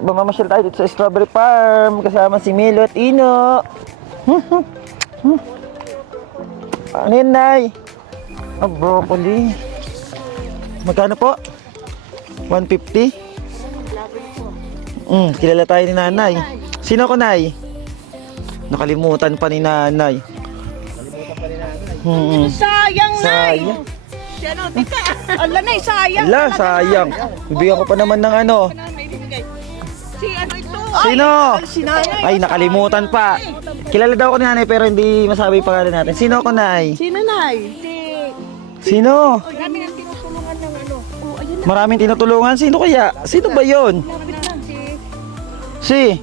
Mamamasyal tayo dito sa strawberry farm kasama si Melo at Ino. Ano yan, Nay? Broccoli. Magkano po? 150? Kilala tayo ni Nanay. Sino ko, Nay? Nakalimutan pa ni Nanay. Sayang, Nay. Sayang. Ano, tika. Ala, Nay, sayang. Ala, sayang. Bibigyan ko pa naman ng ano. Si ano ito? Sino? Si Nanay. Ay, nakalimutan pa. Kilala daw ko ni Nanay pero hindi masabi yung pangalan natin. Sino ko, Nay? Sino, Nay? Sino? Kami nang tinutulungan ng ano. Oh, ayun na. Maraming tinutulungan. Sino kaya? Sino ba yon? Lapit lang si... Si?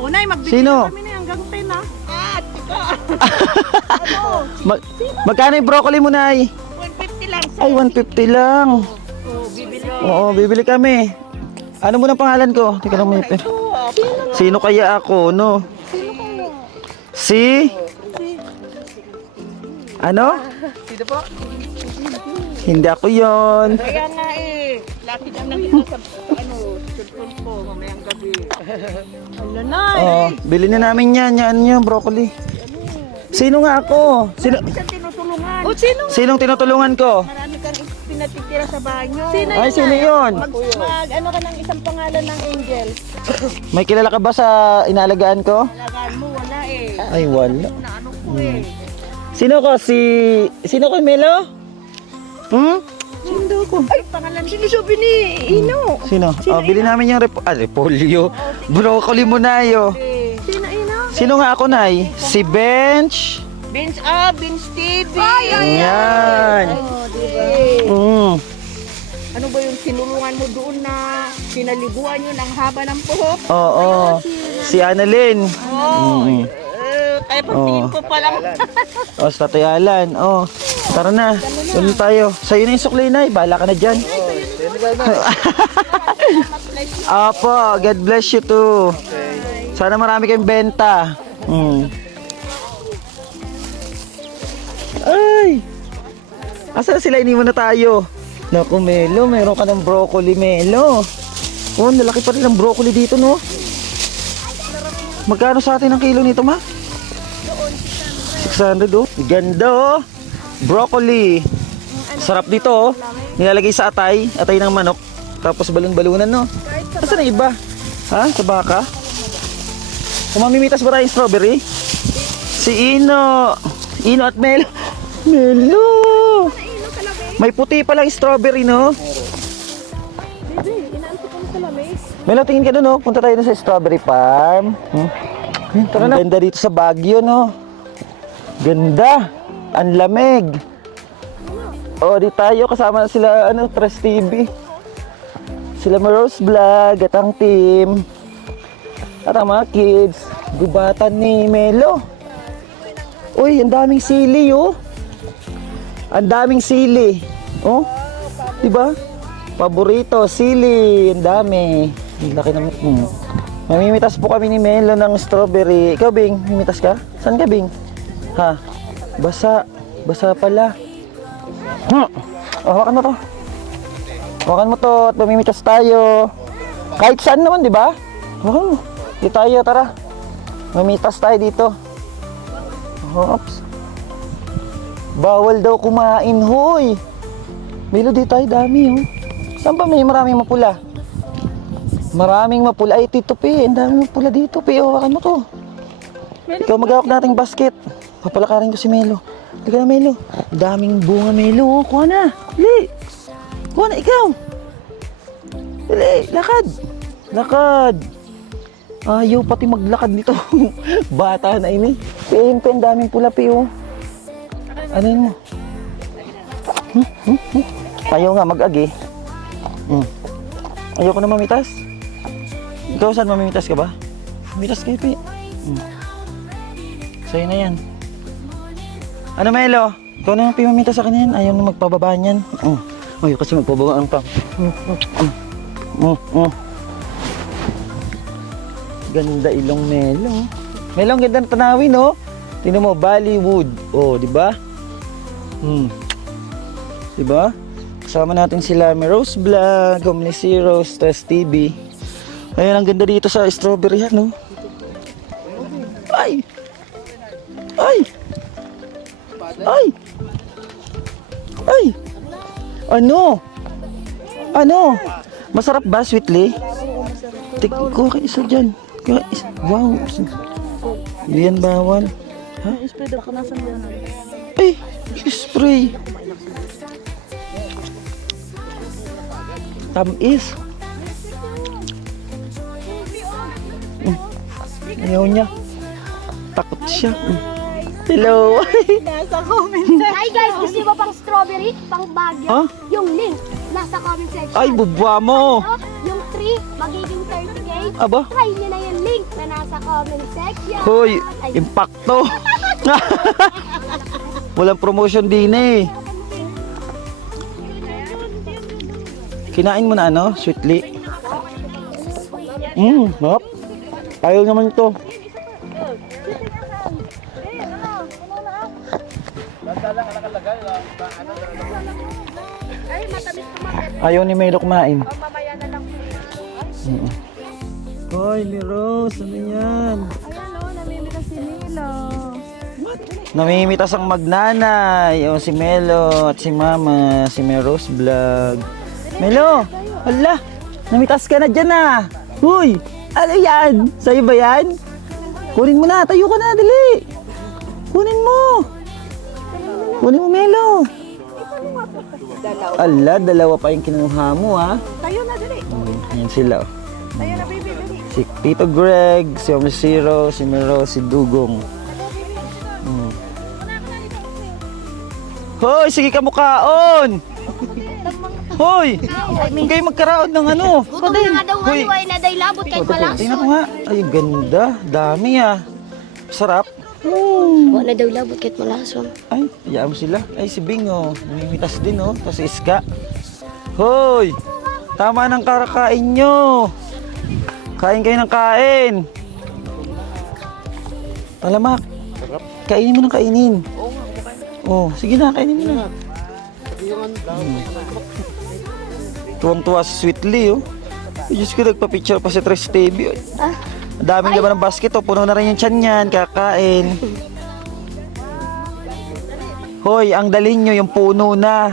Oh, Nay, magbigay Sino? na kami na hanggang 10, ha? Tika. Ano? Magkano yung broccoli mo, Nay? 150 lang. Ay, 150 lang. Oh, bibili. Oo, bibili kami. Ano mo ng pangalan ko? Teka lang, may pen. Sino kaya ako, no? Si? Ano? Sino po? Hindi ako yon. Kaya nga eh. Lapit lang nakita sa ano, cellphone ko mamayang gabi. Ala, Nay. Oh, bili na namin yan. Yan yung broccoli. Sino nga ako? Sino? Isang tinutulungan. O, sino? Sinong tinutulungan ko? Marami kang pinatitira sa bahay nyo. Sino Ay, sino yun? ano ka ng isang pangalan ng Angel? May kilala ka ba sa inaalagaan ko? Alagaan mo, wala eh. Ay, wala. Na ano ko eh. Sino ko? Sino ko, Melo? Sino ko? Ay, pangalan. Sinusubi ni Ino. Sino? Oh, bili namin yung repolyo. Broccoli mo na yo. Sino Ino? Sino nga ako, Nay? Si Bench. Vince, Vince TV. Yan. Oh, diba? Ano ba yung tinulungan mo doon na pinaliguan yun ang haba ng buhok? Oo. Si Annalyn. Oh, kaya pagtingin ko pa lang. O, sa Tatayalan. O, tara na. Tuloy tayo. Sa'yo na yung suklay, Nay. Bahala ka na dyan. Apo, God bless you too. Sana marami kayong benta. Ay! Asa na sila? Iniwan na tayo. Naku, Melo. Mayroon ka ng broccoli, Melo. Oh, nalaki pa rin ang broccoli dito, no? Magkano sa atin ang kilo nito, ma? 600, oh. Ganda, oh. Broccoli. Sarap dito, oh. Nilalagay sa atay. Atay ng manok. Tapos balon-balunan, no? Asa na iba? Ha? Sa baka? Kung mamimitas ba tayong strawberry? Si Ino. Ino at Melo. Melo! May puti palang strawberry, no? Melo, tingin ka doon, no? Punta tayo sa strawberry farm. Tara na. Ganda dito sa Baguio, no? Ganda. Ang lamig. O, di tayo. Kasama na sila, Tres TV. Sila Rose Vlog at ang team. At ang mga kids. Gubatan ni Melo. Uy, ang daming sili, oh. Ang daming sili. Oh, diba? Paborito, sili. Ang dami. Ang laki naman. Mamimitas po kami ni Melo ng strawberry. Ikaw, Bing, mimitas ka? Saan ka, Bing? Ha? Basa. Basa pala. Oh, hawakan mo to. Hawakan mo to at mamimitas tayo. Kahit saan naman, diba? Hawakan mo. Dito tayo, tara. Mamimitas tayo dito. Oops. Bawal daw kumain, hoy. Melo, di tayo dami, oh. Saan ba may maraming mapula? Maraming mapula. Ay, Tito P, ang daming mapula dito, P. Hawakan mo to. Ikaw maghawak nating basket. Papalakarin ko si Melo. Liga na, Melo. Daming bunga, Melo. Kuha na. Dali. Kuha na, ikaw. Dali, lakad. Lakad. Ayaw pati maglakad nito. Bata na ini. P, ang daming pula, P, oh. Ano yun mo? Ayaw nga mag-agi. Ayaw ko na mamitas. Ikaw saan mamimitas ka ba? Mamitas kayo, Pi. Sa'yo na yan. Ano, Melo? Ikaw na yung pimamitas sa kanya yan. Ayaw na magpababa niyan. Ayaw kasi magpababa ang pang. Ganda ilong, Melo. Melo, ang ganda ng tanawin, no? Tingnan mo, Bollywood. Oh, di ba? Diba? Kasama natin sila Rose Vlog, Omni Rose, Tres TV. Ayan, ang ganda dito sa strawberry yan, no? Ay! Ay! Ay! Ay! Ano? Ano? Masarap ba, sweetly? Kuha ka isa dyan. Wow. Yan, bawal. Ha? Spray daw ko nasan yan. Ay! Spray! Tamis. Ayaw niya. Takot siya. Hello. Nasa comment Hi guys, gusto niyo ba pang strawberry, pang Baguio? Huh? Yung link, nasa comment section. Ay, bubwa mo. Yung 3, magiging 30k. Aba. Try niyo na yung link na nasa comment section. Hoy, Ay, impacto. Walang promotion din eh. Kinain mo na ano, sweetly? Hop. Ayaw naman ito. ay, matamis tumakit. Ayaw ni Melo kumain. Mamaya na lang. Hoy, Liros, ano yan? Ayan o, namimita si Milo. Namimitas ang magnanay. O, si Melo at si Mama, si Meros Vlog. Melo, hala, namitas ka na dyan ah. Huy, ano yan? Sa'yo ba yan? Kunin mo na, tayo ka na, dali. Kunin mo. Kunin mo, Melo. Ala, dalawa pa yung kinuha mo ha. Tayo na dali. Yan sila. Oh. Tayo na baby, dali. Si Tito Greg, si Om Zero, si Mero, si Dugong. Hoy, sige ka mukhaon! Hoy! Huwag kayo magkaraon ng ano. Gutom na nga daw Hoy. ano ay nadaylabot kahit malas. Tingnan ko nga. Ay, ganda. Dami ah. Sarap. Wala daw labot kahit malas. Ay, hayaan mo sila. Ay, si Bing oh. Namimitas din oh. Tapos iska. Hoy! Tama ng karakain nyo. Kain kayo ng kain. Talamak. Kainin mo ng kainin. Oh, sige na, kainin mo na. Tuwang-tuwa si Sweetly oh. Ay, Diyos ko, nagpa-picture pa si Tres TV. Ang daming laman ng basket oh. Puno na rin yung tiyan yan. Kakain. Hoy, ang dalin nyo, yung puno na.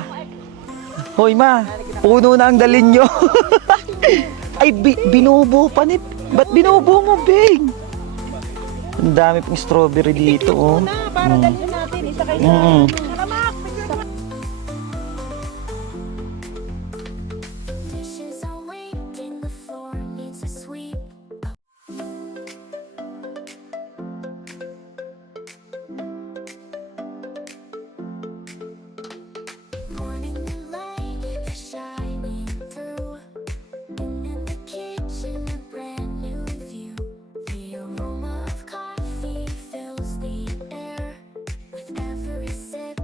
Hoy ma, puno na ang dalin nyo. Ay, binubo pa ni... Ba't binubo mo, Bing? Ang dami pong strawberry dito oh. Na, para dalhin natin. Isa kayo Mm. Salamat. Dishes are waiting, the floor needs a sweep. Morning light is shining through, and in the kitchen a brand new view. The aroma of coffee fills the air. With every sip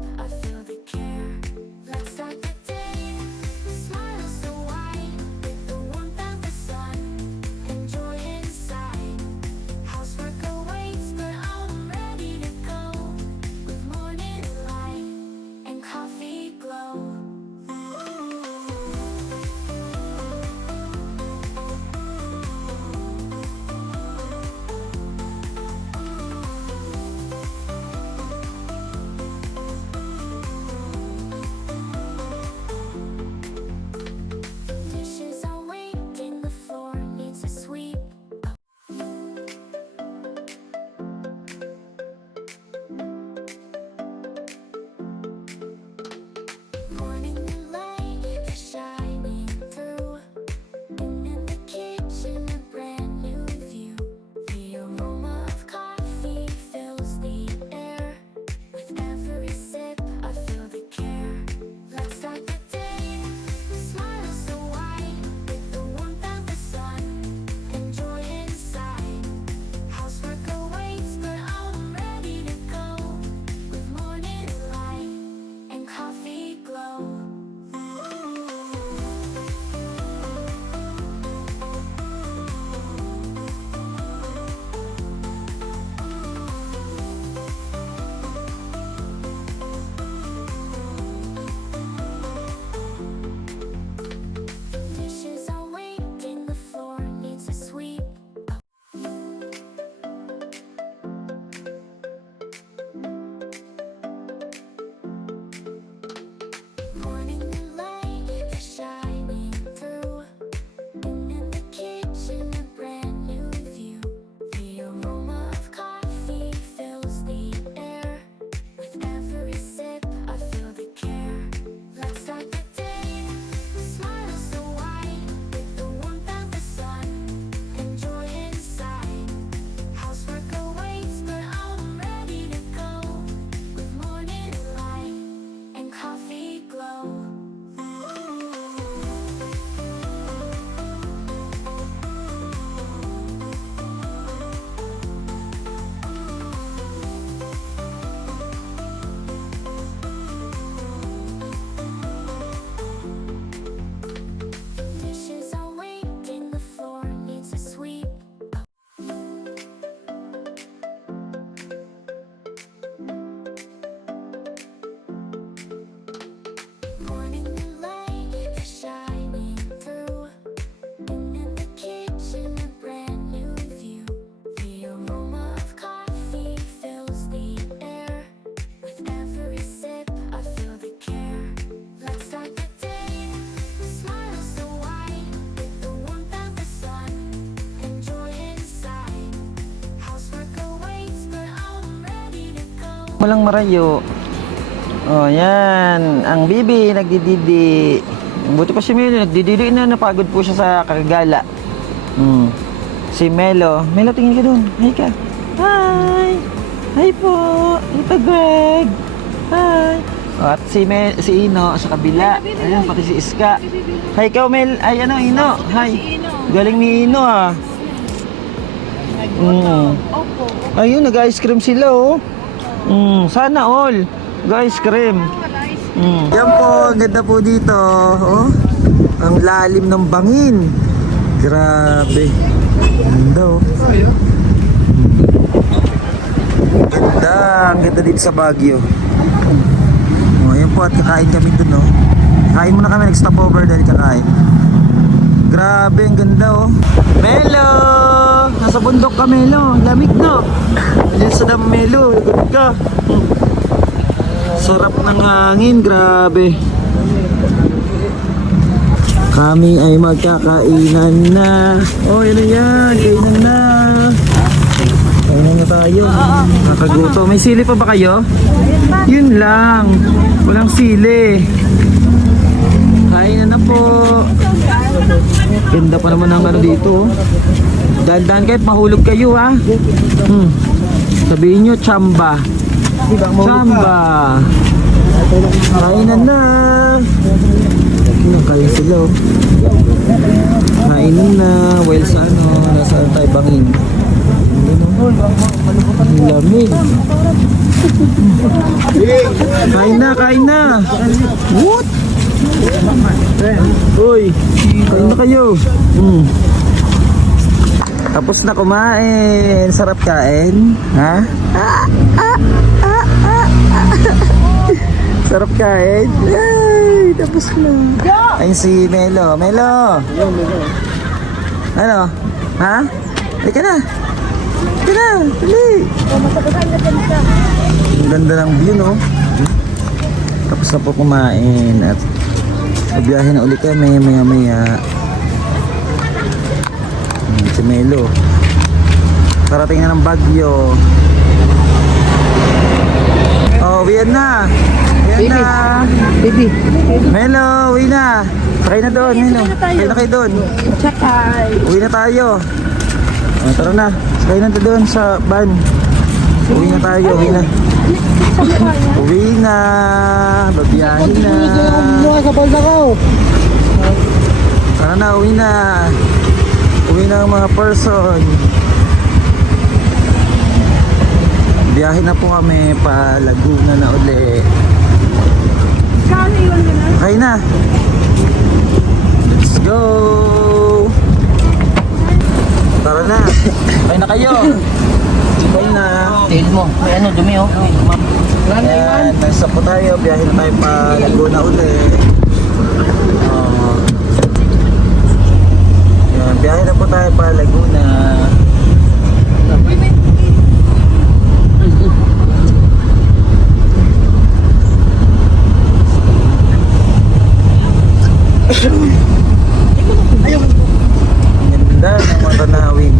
Walang marayo. Oh, yan. Ang bibi, nagdididi. Buti pa si Melo, nagdididi na. Napagod po siya sa kakagala. Si Melo. Melo, tingin ka dun. Hi ka. Hi! Hi po! Ito Greg! Hi! Oh, at si Ino sa kabila. Ayun, pati si Iska. Hi ka, Mel. Ay, ano, Ino. Hi. Galing ni Ino, ah. Opo. Ayun, nag-ice cream sila, oh. Sana all. Nag-ice cream. Yan po, ang ganda po dito. Oh. Ang lalim ng bangin. Grabe. Ganda, oh. Ganda. Ang ganda dito sa Baguio. Oh, yan po, at kakain kami dun, oh. Kain muna kami, nag-stop over dahil kakain. Grabe, ang ganda, oh. Melo! Nasa bundok ka, Melo. Lamig, no? Diyan sa dam, Melo. Likod ka. Sarap ng hangin, grabe. Kami ay magkakainan na. Oh, yun na yan. Kainan na. Kainan na tayo. Nakakaguto. May sili pa ba kayo? Yun lang. Walang sili. Kainan na po. Ganda pa naman ang ano dito. Dahan-dahan kahit mahulog kayo, ha. Sabihin nyo, chamba. Chamba. Kainan na. Kain sila, oh. Kainan na. Well, sa ano, nasa tayo bangin. Ang lamig. Kain na, kain na. What? Uy, kain na kayo. Tapos na kumain. Sarap kain. Ha? Sarap kain. Ay, tapos na. Ayun si Melo. Melo. Ano? Ha? Halika na. Halika na. Dali. Ang ganda ng view, no? Tapos na po kumain at mabiyahe na ulit kami maya-maya. Si Melo. Parating na ng Baguio. Oh, uwi na. Uwi na. Baby. Melo, uwi na. Sakay na doon, Melo. Sakay na kayo doon. Sakay. Uwi na tayo. Oh, tara na. Sakay na doon sa van. Uwi na tayo, uwi na. Uwi na. Babiyahin na. Tara na, uwi na. Uwi na ang mga person. Biyahe na po kami pa Laguna na uli. Okay na. Let's go. Tara na. Okay na kayo. Okay na. Tail mo. May ano, dumi oh. Ayan, nasa po tayo. Biyahe na tayo pa Laguna uli. Ayan, biyahe na po tayo pa Laguna. Ang ganda ng mga tanawin.